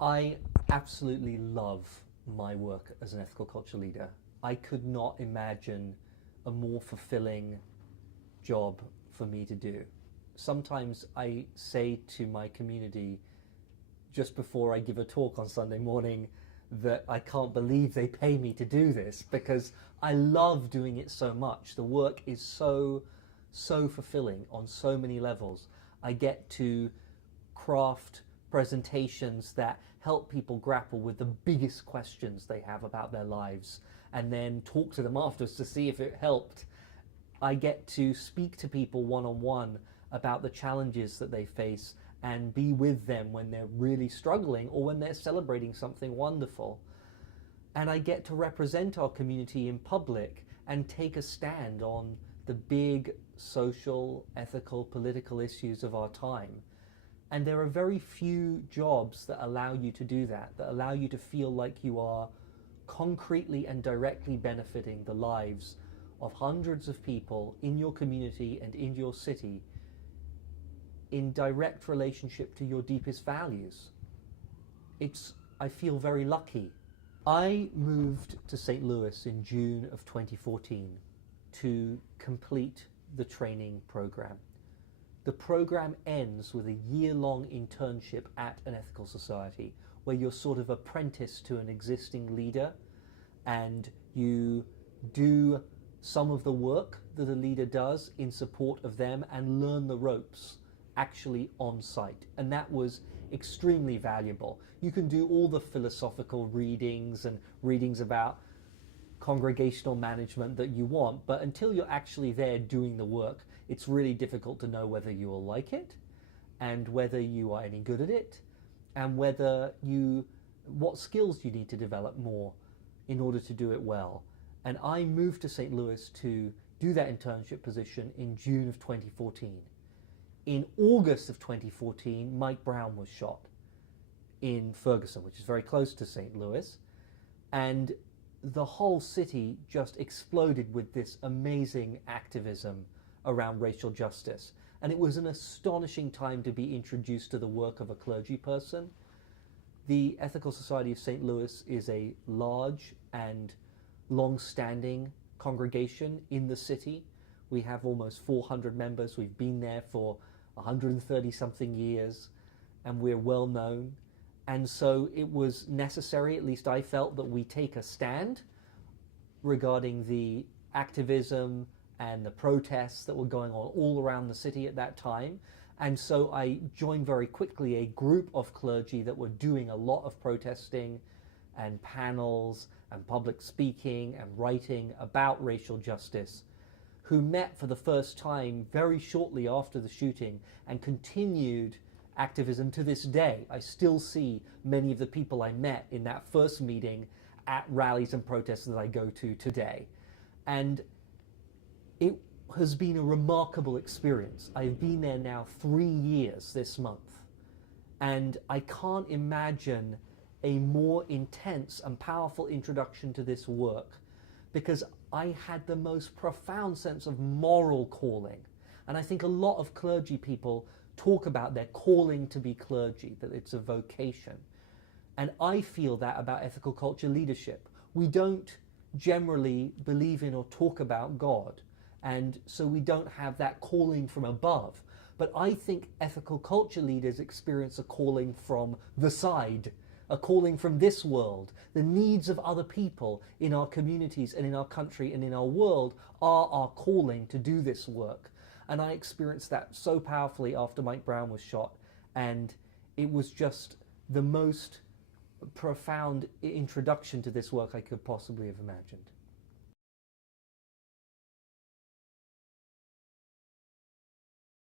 I absolutely love my work as an ethical culture leader. I could not imagine a more fulfilling job for me to do. Sometimes I say to my community just before I give a talk on Sunday morning that I can't believe they pay me to do this because I love doing it so much. The work is so fulfilling on so many levels. I get to craft presentations that help people grapple with the biggest questions they have about their lives and then talk to them afterwards to see if it helped. I get to speak to people one on one about the challenges that they face and be with them when they're really struggling or when they're celebrating something wonderful. And I get to represent our community in public and take a stand on the big social, ethical, political issues of our time. And there are very few jobs that allow you to do that, that allow you to feel like you are concretely and directly benefiting the lives of hundreds of people in your community and in your city in direct relationship to your deepest values. I feel very lucky. I moved to St. Louis in June of 2014 to complete the training program. The program ends with a year-long internship at an ethical society where you're sort of apprenticed to an existing leader and you do some of the work that a leader does in support of them and learn the ropes actually on site. And that was extremely valuable. You can do all the philosophical readings and readings about congregational management that you want, but until you're actually there doing the work, it's really difficult to know whether you will like it and whether you are any good at it and what skills you need to develop more in order to do it well. And I moved to St. Louis to do that internship position in June of 2014. In August of 2014, Mike Brown was shot in Ferguson, which is very close to St. Louis. And the whole city just exploded with this amazing activism around racial justice. And it was an astonishing time to be introduced to the work of a clergy person. The Ethical Society of St. Louis is a large and long-standing congregation in the city. We have almost 400 members. We've been there for 130 something years and we're well known. And so it was necessary, at least I felt, that we take a stand regarding the activism and the protests that were going on all around the city at that time. And so I joined very quickly a group of clergy that were doing a lot of protesting and panels and public speaking and writing about racial justice, who met for the first time very shortly after the shooting and continued activism to this day. I still see many of the people I met in that first meeting at rallies and protests that I go to today. And it has been a remarkable experience. I've been there now 3 years this month, and I can't imagine a more intense and powerful introduction to this work because I had the most profound sense of moral calling. And I think a lot of clergy people talk about their calling to be clergy, that it's a vocation. And I feel that about ethical culture leadership. We don't generally believe in or talk about God, and so we don't have that calling from above. But I think ethical culture leaders experience a calling from the side, a calling from this world. The needs of other people in our communities and in our country and in our world are our calling to do this work. And I experienced that so powerfully after Mike Brown was shot. And it was just the most profound introduction to this work I could possibly have imagined.